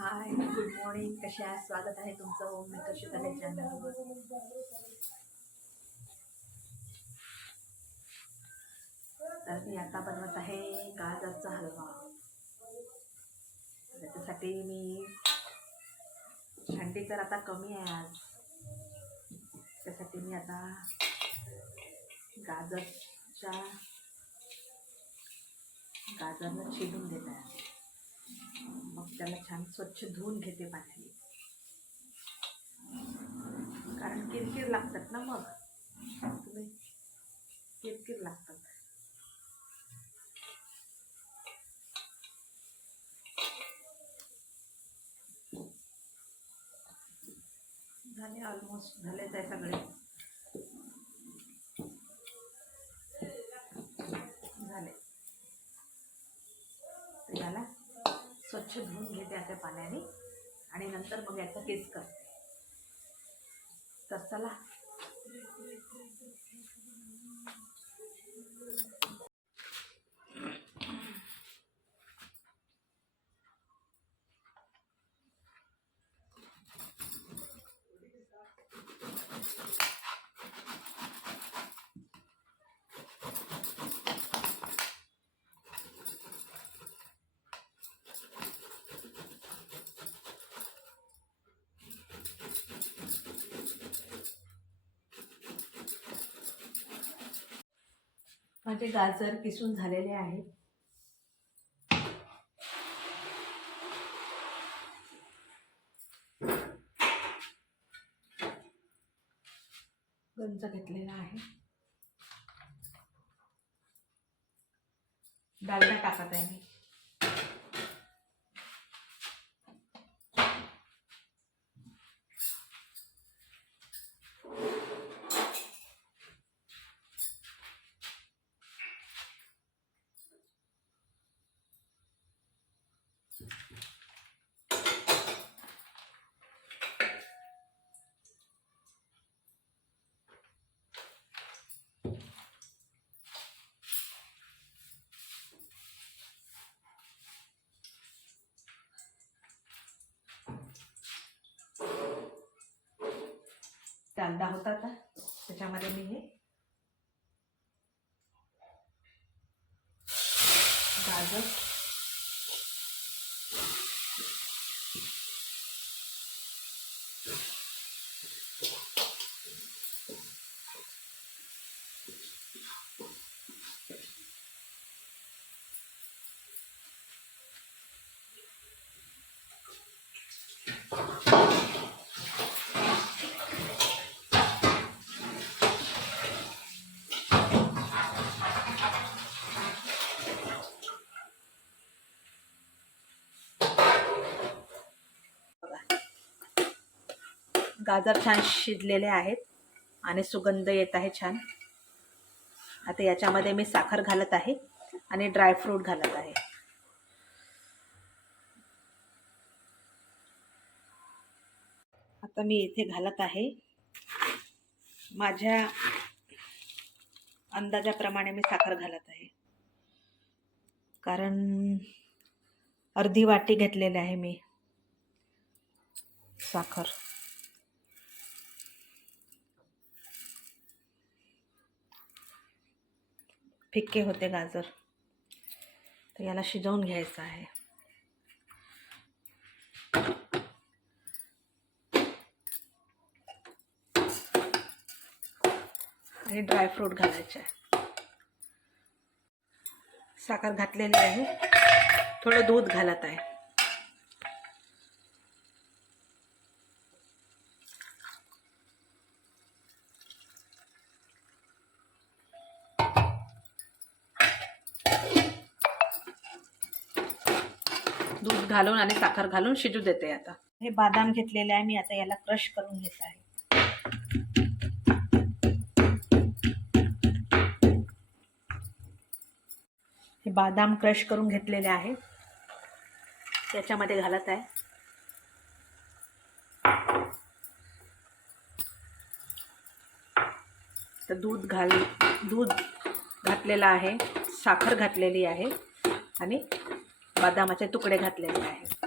Hi good morning कसे आहे स्वागत आहे तुमचं. ओम मेकर शिकाले चॅनलवर तर मी आता बनवत आहे गाजरचा हलवा. त्याच्यासाठी मी थंडी तर आता कमी आहे आज. त्यासाठी मी आता गाजरच्या गाजरनं शिजून देत आहे. त्याला छान स्वच्छ धुवून घेते पाण्याने. कारण किरकिर लागतात ना मग. तुम्ही किरकिर लागतात. झाले ऑलमोस्ट झालेच आहे सगळे. झाले. तर याला स्वच्छ धुवून घेते आता पाण्याने. आणि नंतर मग याचा केस करते. तर चला. माझे गाजर किसून झालेले आहेत. गंज घेतलेला आहे. डालडा टाकत आहे मी. कांदा होता आता. त्याच्यामध्ये मी हे गाजर गाजर छान शिजलेले आहेत आणि सुगंध येत आहे छान. आता याच्यामध्ये मी साखर घालत आहे आणि ड्रायफ्रूट घालत आहे. आता मी इथे घालत आहे. माझ्या अंदाजाप्रमाणे मी साखर घालत आहे. कारण अर्धी वाटी घेतलेली आहे मी साखर. फिक्के होते गाजर. तर याला शिजवून घ्यायचं आहे. आणि ड्रायफ्रूट घालायचे आहे. साखर घातलेली आहे. थोडं दूध घालत आहे. घालून आणि साखर घालून शिजू देते आता. हे बादाम घेतलेले आहे मी आता याला क्रश करून घेत आहे. हे बादाम क्रश करून घेतलेले आहे. त्याच्यामध्ये घालत आहे. तर दूध घाल दूध घातलेलं आहे साखर घातलेली आहे आणि बदामाचे तुकडे घातलेले आहेत.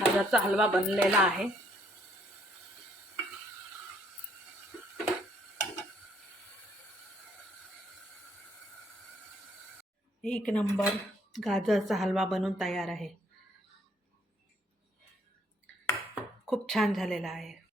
गाजरचा हलवा बनलेला आहे. एक नंबर गाजरचा हलवा बनून तयार आहे. खूप छान झालेला आहे.